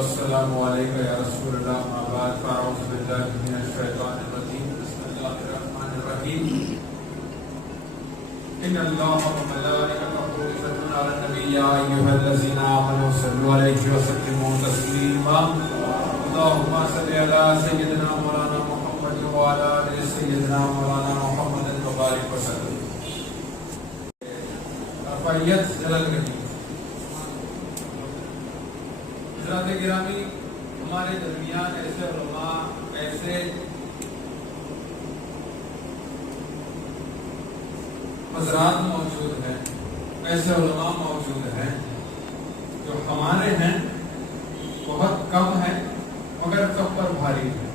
والسلام علیک یا رسول اللہ ما بعد فاعوذ باللہ من الشیطان الرجیم بسم اللہ الرحمن الرحیم ان اللہ وملائکتہ یصلون علی النبی یا ایھا الذین آمنوا صلوا علیہ وسلموا تسلیما اللهم صل علی سیدنا مولانا محمد وعلی آل سیدنا مولانا محمد وبارک وسلم. رفاعیت جلال گڑھی حضرات گرامی، ہمارے درمیان ایسے علماء، ایسے حضرات موجود ہیں، ایسے علماء موجود ہیں جو ہمارے ہیں، بہت کم ہیں مگر سب پر بھاری ہیں.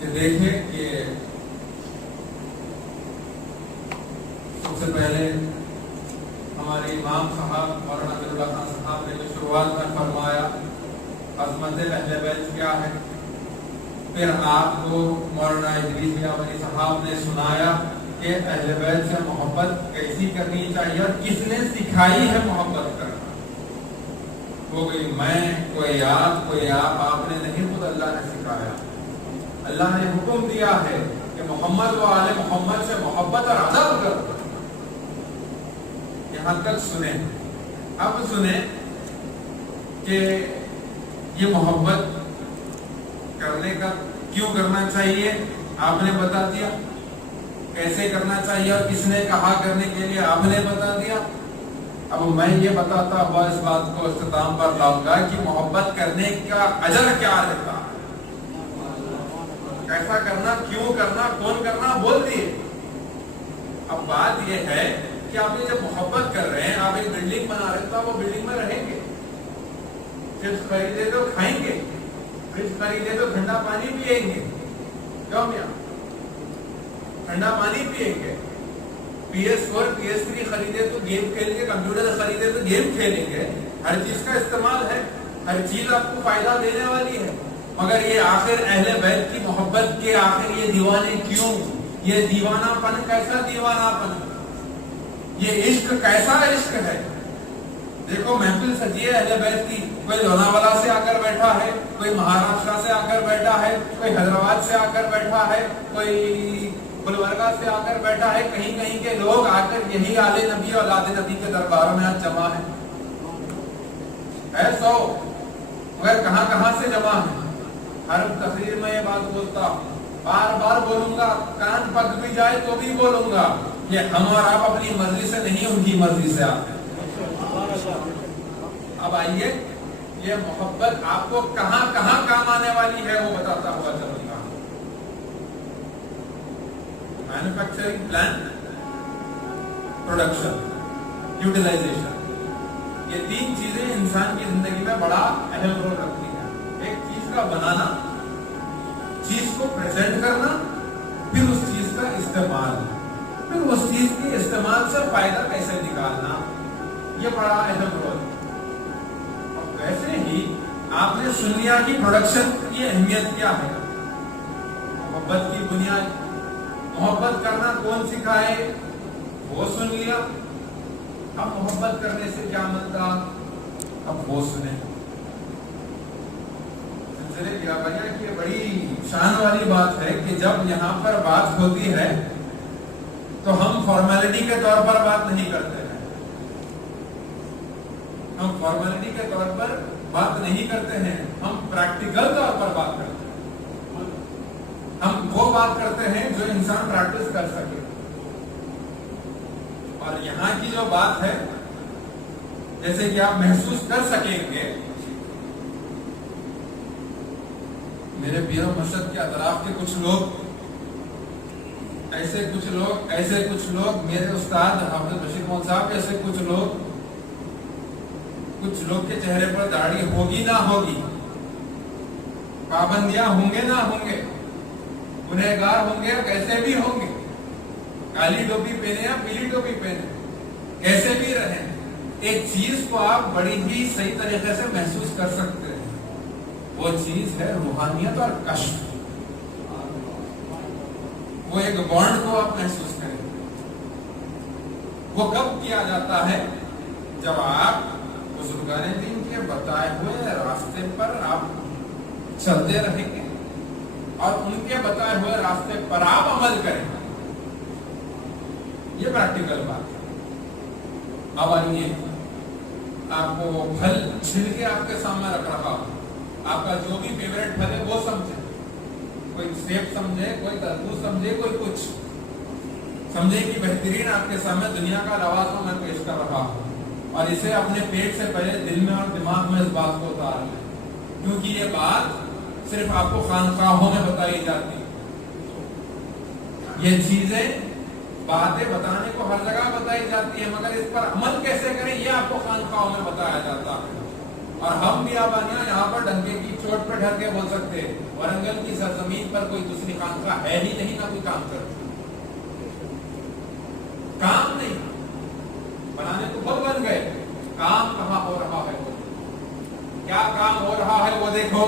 کہ دیکھیں کہ سب سے پہلے ہمارے امام صاحب مولانا عبد اللہ خان صاحب نے جو شروعات میں فرمایا عظمت اہل بیت کیا ہے، پھر آپ کو مولانا ادریس میاں ولی صاحب نے سنایا کہ اہل بیت سے محبت کیسی کرنی چاہیے اور کس نے سکھائی ہے محبت کرنا. کوئی میں، کوئی آپ نے نہیں، خود اللہ نے سکھایا. اللہ نے حکم دیا ہے کہ محمد و آل محمد سے محبت اور ادب کرو. یہاں تک سنیں. اب سنیں کہ یہ محبت کرنے کا کیوں کرنا چاہیے آپ نے بتا دیا، کیسے کرنا چاہیے اور کس نے کہا کرنے کے لیے آپ نے بتا دیا. اب میں یہ بتاتا ہوا اس بات کو اختتام پر لاؤں گا کہ محبت کرنے کا اجر کیا رہتا ہے، کیسا کرنا، کیوں کرنا، کون کرنا، بول دیے. اب بات یہ ہے کہ آپ جب محبت کر رہے ہیں، آپ ایک بلڈنگ بنا رہے ہیں تو وہ بلڈنگ میں رہیں گے، چپس خریدے تو کھائیں گے، فریج خریدے تو ٹھنڈا پانی پیئیں گے. کیوں میاں؟ ٹھنڈا پانی پیئیں گے. PS4 PS3 خریدے تو گیم کھیلیں گے، کمپیوٹر خریدے تو گیم کھیلیں گے. ہر چیز کا استعمال ہے، ہر چیز آپ کو فائدہ دینے والی ہے. مگر یہ آخر اہل بیت کی محبت کے آخر یہ دیوانے کیوں؟ یہ دیوانہ پن کیسا دیوانہ پن؟ یہ عشق کیسا عشق ہے؟ دیکھو محفل سجی ہے اہل بیت کی، کوئی لوناوالا سے آ کر بیٹھا ہے، کوئی مہاراشٹر سے آ کر بیٹھا ہے، کوئی حیدرآباد سے آ کر بیٹھا ہے، کوئی گلبرگہ سے آ کر بیٹھا ہے. کہیں کہیں کے لوگ آ کر یہی آل نبی اور اولاد نبی کے درباروں میں آج جمع ہے. سو مگر کہاں کہاں سے جمع ہے؟ ہر تقریر میں یہ بات بولتا ہوں، بار بار بولوں گا، کان پک بھی جائے تو بھی بولوں گا. یہ ہم اور آپ اپنی مرضی سے نہیں، ان کی مرضی سے آتے ہیں. اب آئیے، یہ محبت آپ کو کہاں کہاں کام آنے والی ہے وہ بتاتا ہوا چلوں گا. مینوفیکچرنگ پلان، پروڈکشن، یوٹیلائزیشن، یہ تین چیزیں انسان کی زندگی میں بڑا اہم رول رکھتی ہیں. ایک چیز کا بنانا، چیز کو پریزنٹ کرنا، پھر اس چیز کا استعمال، پھر اس چیز کے استعمال سے فائدہ کیسے نکالنا، یہ بڑا اہم رول. اور ویسے ہی آپ نے سن لیا کہ پروڈکشن کی اہمیت کیا ہے. محبت کی بنیاد، محبت کرنا کون سکھائے وہ سن لیا. اب محبت کرنے سے کیا ملتا، اب وہ سنیں. کی بڑی شان والی بات ہے کہ جب یہاں پر بات ہوتی ہے تو ہم فارمیلٹی کے طور پر بات نہیں کرتے ہیں. ہم فارمیلٹی کے طور پر بات نہیں کرتے ہیں، ہم پریکٹیکل طور پر بات کرتے ہیں. ہم وہ بات کرتے ہیں جو انسان پریکٹس کر سکے. اور یہاں کی جو بات ہے، جیسے کہ آپ محسوس کر سکیں گے، میرے پیر و مرشد کے اطراف کے کچھ لوگ، ایسے کچھ لوگ میرے استاد حافظ بشیر محمد صاحب، ایسے کچھ لوگ کے چہرے پر داڑھی ہوگی نہ ہوگی، پابندیاں ہوں گے نہ ہوں گے، گنہگار ہوں گے کیسے بھی ہوں گے، کالی ٹوپی پہنے یا پیلی ٹوپی پہنے، کیسے بھی رہیں، ایک چیز کو آپ بڑی ہی صحیح طریقے سے محسوس کر سکتے ہیں. وہ چیز ہے روحانیت اور کشف. وہ ایک بانڈ کو آپ محسوس کریں. وہ کب کیا جاتا ہے؟ جب آپ بزرگان دین کے بتائے ہوئے راستے پر آپ چلتے رہیں گے اور ان کے بتائے ہوئے راستے پر آپ عمل کریں گے. یہ پریکٹیکل بات ہے. اب آئیے آپ کو پھل چھل کے آپ کے سامنے رکھ رہا ہوں, آپ کا جو بھی فیوریٹ پھل ہے وہ سمجھے, کوئی سیب سمجھے, کوئی تربوز سمجھے, کوئی کچھ سمجھے کہ بہترین آپ کے سامنے دنیا کا لوازم میں پیش کر رہا ہوں, اور اسے اپنے پیٹ سے پہلے دل میں اور دماغ میں اس بات کو اتار لیں, کیونکہ یہ بات صرف آپ کو خانقاہوں میں بتائی جاتی. یہ چیزیں باتیں بتانے کو ہر جگہ بتائی جاتی ہیں, مگر اس پر عمل کیسے کریں یہ آپ کو خانقاہوں میں بتایا جاتا ہے. اور ہم بھی آبانیاں یہاں پر ڈنکے کی چوٹ پر ڈر کے بول سکتے ہیں, ورنگل کی سرزمین پر کوئی دوسری خانقاہ ہے ہی نہیں, نہ کوئی کام کرتی. کام نہیں بنانے تو بہت بن گئے, کام کہاں ہو رہا ہے, کیا کام ہو رہا ہے وہ دیکھو.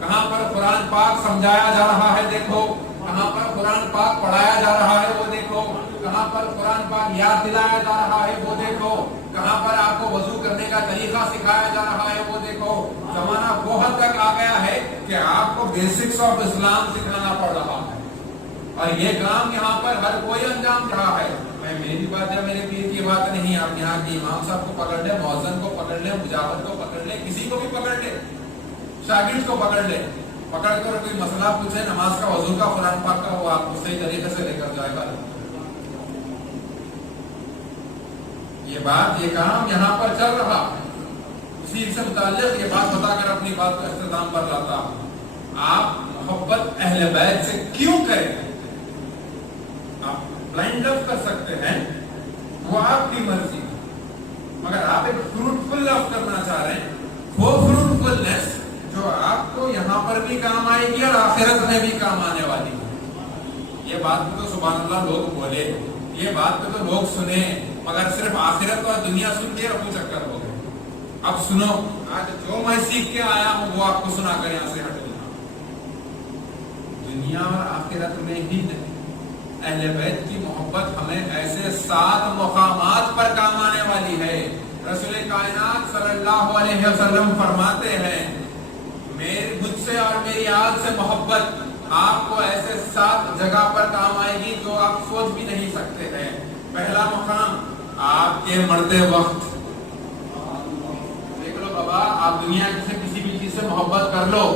کہاں پر قرآن پاک سمجھایا جا رہا ہے دیکھو, کہاں پر قرآن پاک پڑھایا جا رہا ہے وہ دیکھو, کہاں پر قرآن پاک یاد دلایا جا رہا ہے وہ دیکھو, کہاں پر آپ کو وضو کرنے کا طریقہ سکھایا جا رہا ہے وہ دیکھو. زمانہ وہ حد تک آ گیا ہے کہ آپ کو بیسکس آف اسلام سکھانا پڑ رہا ہے, اور یہ کام یہاں پر ہر کوئی انجام دے رہا ہے. میں میری بات یا میرے پیر کی بات نہیں, آپ یہاں کے امام صاحب کو پکڑ لیں, مؤذن کو پکڑ لیں, مجاور کو پکڑ لیں, کسی کو بھی پکڑ لیں, شاگرد کو پکڑ لیں, پکڑ کر کوئی مسئلہ پوچھے نماز کا, وضو کا, قرآن پاک کا, وہ آپ کو صحیح طریقے سے لے کر جائے گا. یہ بات, یہ کام یہاں پر چل رہا ہے. اسی سے متعلق یہ بات بتا کر اپنی بات کا اختتام پر لاتا ہوں. آپ محبت اہل بیت سے کیوں کریں؟ آپ بلائنڈ لو کر سکتے ہیں, وہ آپ کی مرضی, مگر آپ ایک فروٹفل لو کرنا چاہ رہے ہیں, وہ فروٹفلنس جو آپ کو یہاں پر بھی کام آئے گی اور آخرت میں بھی کام آنے والی ہے. یہ بات پہ تو سبحان اللہ لوگ بولے, یہ بات پہ تو لوگ سنے, مگر صرف آخرت اور دنیا سن کے رفو چکر ہو گئے. اب سنو, آج جو میں سیکھ کے آیا ہوں وہ آپ کو سنا کر یہاں سے ہٹ لینا. دنیا اور آخرت میں ہی نہیں, اہل بیت کی محبت ہمیں ایسے 7 مقامات پر کام آنے والی ہے. رسول کائنات صلی اللہ علیہ وسلم فرماتے ہیں, مجھ سے اور میری آل سے محبت آپ کو ایسے 7 جگہ پر کام آئے گی جو آپ سوچ بھی نہیں سکتے ہیں. پہلا مقام آپ کے مرتے وقت. دیکھ لو بابا, آپ دنیا سے کسی بھی چیز سے محبت کر لو,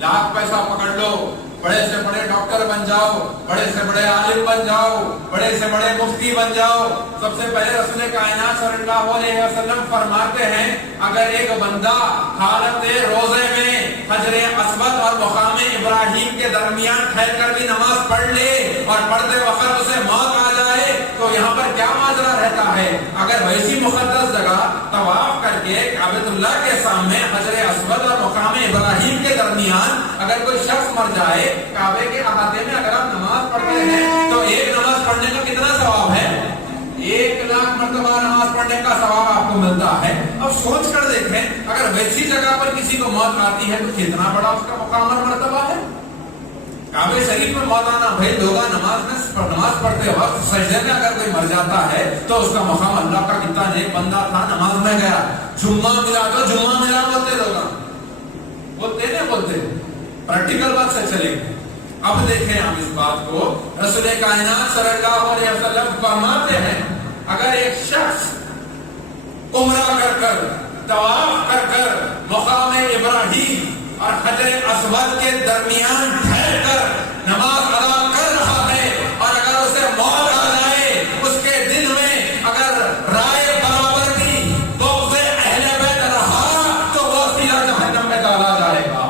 لاکھ پیسہ پکڑ لو, بڑے سے بڑے ڈاکٹر بن جاؤ, بڑے سے بڑے عالم بن جاؤ, بڑے سے بڑے مفتی بن جاؤ, سب سے پہلے رسول کائنات صلی اللہ علیہ وسلم فرماتے ہیں, اگر ایک بندہ حالت روزے میں حجر اسود اور مقام ابراہیم کے درمیان ٹھہر کر بھی نماز پڑھ لے اور پڑھتے وقت اسے موت آ جائے تو یہاں پر کیا ماجرا رہتا ہے؟ اگر ویسی مقدس جگہ طواف کر کے کعبۃ اللہ کے سامنے حجر اسود اور مقام ابراہیم کے درمیان اگر کوئی شخص مر جائے, کعبے کے احاطے میں اگر آپ نماز پڑھتے ہیں تو ایک نماز پڑھنے کا کتنا ثواب ہے؟ 1,00,000 مرتبہ نماز پڑھنے کا ثواب آپ کو ملتا ہے. اب سوچ کر دیکھیں, اگر ویسی جگہ پر کسی کو موت آتی ہے تو کتنا بڑا اس کا مقام اور مرتبہ ہے. کعبہ شریف میں موت آنا, بھائی لوگ نماز پڑھتے وقت سجدے میں اگر کوئی مر جاتا ہے تو اس کا مقام اللہ کا کتنا نیک بندہ تھا, نماز میں گیا, جمعہ ملا تو جمعہ ملا بولتے لوگ, بولتے نہیں بولتے, پریکٹیکل بات سے چلے. اب دیکھیں ہم اس بات کو, رسول کائنات صلی اللہ علیہ وسلم فرماتے ہیں, اگر ایک شخص عمرہ کر کر, طواف کر کر مقام ابراہیم اور حجر اسود کے درمیان ٹھہر کر نماز ادا کر رہا ہے, اور اگر اسے موت آ جائے, اس کے دل میں اگر رائے برابر بھی بغض اہل بیت رہا تو وہ سیدھا جہنم میں ڈالا جائے گا.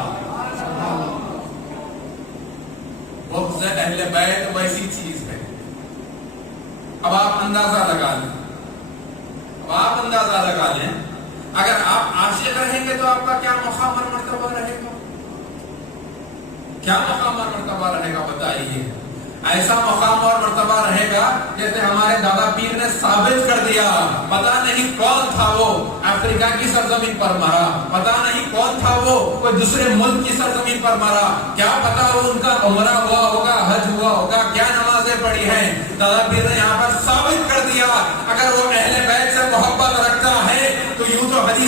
بغض اہل بیت ویسی چیز ہے. اب آپ اندازہ لگا لیں, اگر آپ عاشق رہیں گے تو آپ کا کیا مقام اور مرتبہ رہے گا؟ کیا مقام اور مرتبہ رہے گا بتائیے؟ ایسا مقام اور مرتبہ رہے گا جیسے ہمارے دادا پیر نے ثابت کر دیا, پتا نہیں کون تھا وہ افریقہ کی سرزمین پر مرا, پتا نہیں کون تھا وہ کوئی دوسرے ملک کی سرزمین پر مرا, کیا پتا وہ ان کا عمرہ ہوا ہوگا, حج ہوا ہوگا, کیا نمازیں پڑھی ہیں. دادا پیر نے یہاں پر ثابت کر دیا, اگر وہ اہل بیت سے محبت رکھتا ہے تو یوں تو حدیث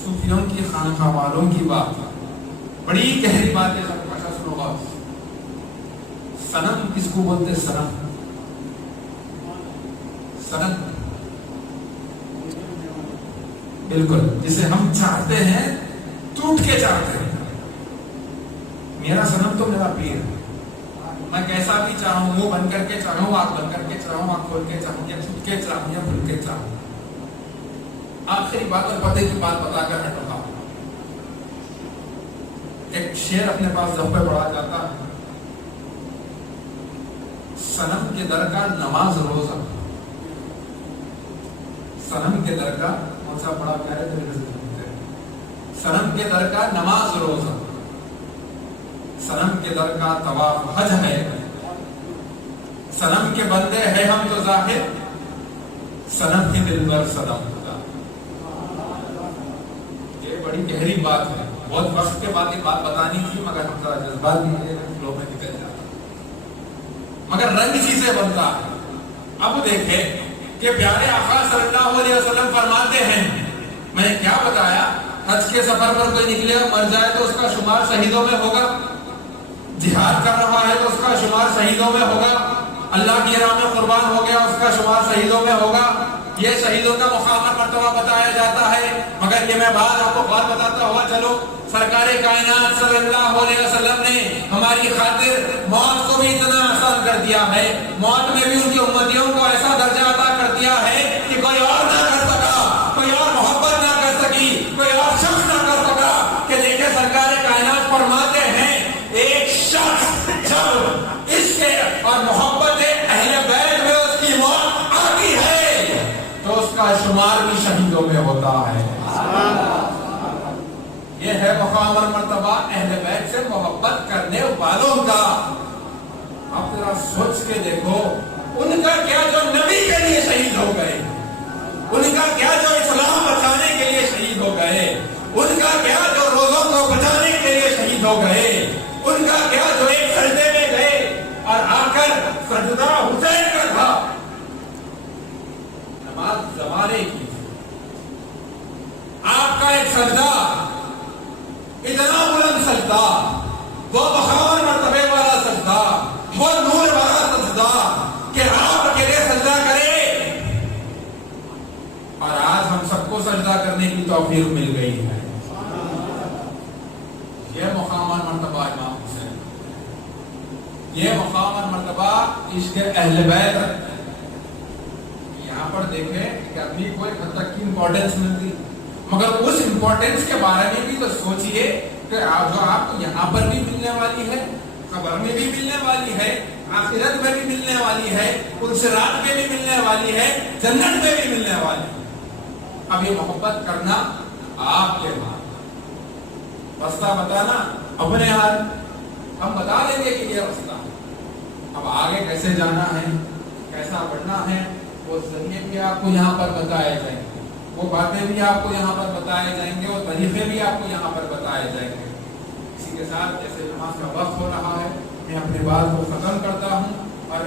صوفیوں کی خانقاہ والوں کی بات، بڑی گہری بات ہے، سب کا سنو بات. صنم کس کو بولتے؟ صنم، صنم بالکل جسے ہم چاہتے ہیں، ٹوٹ کے چاہتے ہیں. میرا صنم تو میرا پیر ہے، میں کیسا بھی چاہوں، منہ بن کر کے چاہوں، آنکھ بن کر کے چاہوں، آنکھ کھول کے چاہوں، یا چھپ کے چاہوں یا کھل کے چاہوں. آخری بات اور پتے کی بات بتا کر ہٹا. ایک شیر اپنے پاس جب پہ پڑھا جاتا ہے، صنم کے در کا نماز روزہ. صنم کے در کا کون سا پڑھا پیارے تھے؟ صنم کے در کا نماز روزہ، صنم کے در کا طواف حج ہے، صنم کے بندے ہیں ہم تو ظاہر، صنم کی دل پر صدم خدا. یہ بڑی گہری بات ہے، بہت وقت کے بعد یہ بات بتانی تھی، مگر ہم ذرا جذبات بھی فلو میں نکل جاتا، مگر رنگ اسی سے بنتا ہے. اب دیکھیں کہ پیارے آقا صلی اللہ علیہ وسلم فرماتے ہیں، میں نے کیا بتایا، حج کے سفر پر کوئی نکلے اور مر جائے تو اس کا شمار شہیدوں میں ہوگا، جہاد کر رہا ہے تو اس کا شمار شہیدوں میں ہوگا، اللہ کی راہ میں قربان ہو گیا اس کا شمار شہیدوں میں ہوگا. یہ شہیدوں کا مقام اور مرتبہ بتایا جاتا ہے. مگر یہ میں بات آپ کو بات بتاتا ہوا چلو، سرکار کائنات صلی اللہ علیہ وسلم نے ہماری خاطر موت کو بھی اتنا آسان کر دیا ہے، موت میں بھی ان کی امتیوں کو ایسا درجہ عطا کر دیا ہے کہ کوئی اور نہ کر سکا، کوئی اور محبت نہ کر سکی، کوئی اور شخص نہ کر سکا. کہ دیکھیں سرکار کائنات فرماتے ہیں، ایک شخص جب اس کے اور محبت اہل بیت میں اس کی موت آتی ہے تو اس کا شمار بھی شہیدوں میں ہوتا ہے. یہ ہے مقام اور مرتبہ اہل بیت سے محبت کرنے والوں کا. آپ ذرا سوچ کے دیکھو، ان کا کیا جو نبی کے لیے شہید ہو گئے، ان کا کیا جو اسلام بچانے کے لیے شہید ہو گئے، ان کا کیا جو روزوں کو بچانے کے لیے شہید ہو گئے، ان کا کیا جو ایک سجدے میں گئے اور آ کر سجدہ حسین کا تھا. نماز زمانے کی، آپ کا ایک سجدہ اتنا بلند سجدہ، وہ مقام مرتبے والا سجدہ، وہ نور والا سجدہ کہ آپ اکیلے سجدہ کریں، اور آج ہم سب کو سجدہ کرنے کی توفیق مل گئی ہے. یہ مقام اور مرتبہ امام حسین، یہ مقام اور مرتبہ عشق اہل بیت. یہاں پر دیکھیں کہ ابھی کوئی حد تک کی امپورٹنس ملتی، مگر اس امپورٹنس کے بارے میں بھی تو سوچئے کہ جو آپ کو یہاں پر بھی ملنے والی ہے، قبر میں بھی ملنے والی ہے، آخرت میں بھی ملنے والی ہے، انصراط میں بھی ملنے والی ہے، جنت میں بھی ملنے والی ہے. اب یہ محبت کرنا آپ کے ہاتھ، راستہ بتانا اپنے ہاتھ. ہم بتا دیں گے کہ یہ راستہ، اب آگے کیسے جانا ہے، کیسا بڑھنا ہے، وہ ذریعے بھی آپ کو یہاں پر بتائے جائیں گے، وہ باتیں بھی آپ کو یہاں پر بتائے جائیں گے، وہ طریقے بھی آپ کو یہاں پر بتائے جائیں گے. اسی کے ساتھ جیسے نماز کا وقت ہو رہا ہے، میں اپنی بات کو ختم کرتا ہوں اور